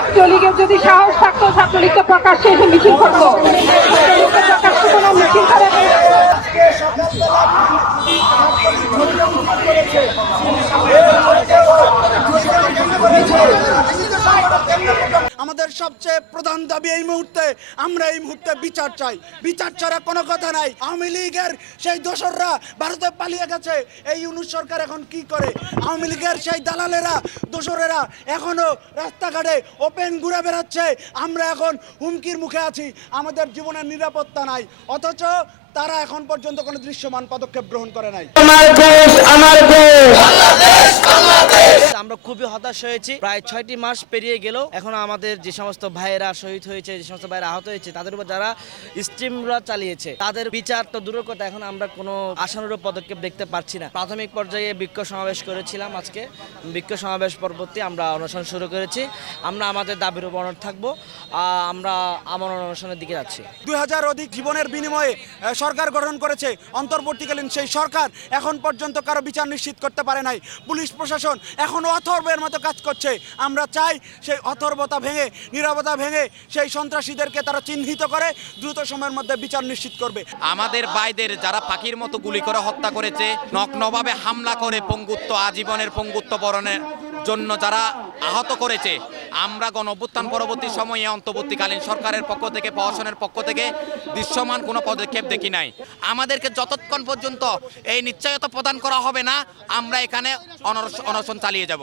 ছাত্রলীগের যদি সাহস থাকতো ছাত্রলীগকে প্রকাশ্যে এসে মিছিল করতো। মিছিল করে আমাদের সবচেয়ে প্রধান দাবি এই মুহূর্তে, আমরা এই মুহূর্তে বিচার চাই। বিচার ছাড়া কোনো কথা নাই। আওয়ামী লীগের সেই দোসররা ভারতে পালিয়ে গেছে। এই ইউনুস সরকার এখন কি করে? আওয়ামী লীগের সেই দালালেরা, দোসরেরা এখনও রাস্তাঘাটে ওপেন ঘুরে বেড়াচ্ছে। আমরা এখন হুমকির মুখে আছি। আমাদের জীবনের নিরাপত্তা নাই। অথচ তারা এখন পর্যন্ত কোনো দৃশ্যমান পদক্ষেপ গ্রহণ করে নাই। আমরা খুবই হতাশ হয়েছি। প্রায় ছয়টি মাস পেরিয়ে গেলেও এখন আমাদের যে সমস্ত ভাইয়েরা শহীদ হয়েছে, যে সমস্ত ভাইয়েরা আহত হয়েছে, তাদের উপর যারা স্টিমরা চালিয়েছে, তাদের বিচার তো দূরের কথা এখন আমরা কোনো আশানুরূপ পদক্ষেপ দেখতে পাচ্ছি না। প্রাথমিক পর্যায়ে বিক্ষোভ সমাবেশ করেছিলাম আজকে। বিক্ষোভ সমাবেশ পরবর্তী আমরা অনশন শুরু করেছি। আমরা আমাদের দাবির উপর অনড় থাকব। আমরা আমার অনশনের দিকে যাচ্ছি। দুই হাজার অধিক জীবনের বিনিময়ে সরকার গঠন করেছে। অন্তর্বর্তীকালীন সেই সরকার এখন পর্যন্ত কারও বিচার নিশ্চিত করতে পারে নাই। পুলিশ প্রশাসন এখনও অথর্বের মতো কাজ করছে। আমরা চাই সেই অথর্বতা ভেঙে, নিরবতা ভেঙে সেই সন্ত্রাসীদেরকে তারা চিহ্নিত করে, দ্রুত সময়ের মধ্যে বিচার নিশ্চিত করবে। আমাদের বাইদের যারা পাখির মতো গুলি করে হত্যা করেছে, নগ্নভাবে হামলা করে পঙ্গুত্ব, আজীবনের পঙ্গুত্ব বরণের জন্য যারা আহত করেছে আমরা গণ অভ্যুত্থান পরবর্তী সময়ে অন্তর্বর্তীকালীন সরকারের পক্ষ থেকে, প্রশাসনের পক্ষ থেকে দৃশ্যমান কোনো পদক্ষেপ দেখি নাই। আমাদেরকে যতক্ষণ পর্যন্ত এই নিশ্চয়তা প্রদান করা হবে না, আমরা এখানে অনশন চালিয়ে যাব।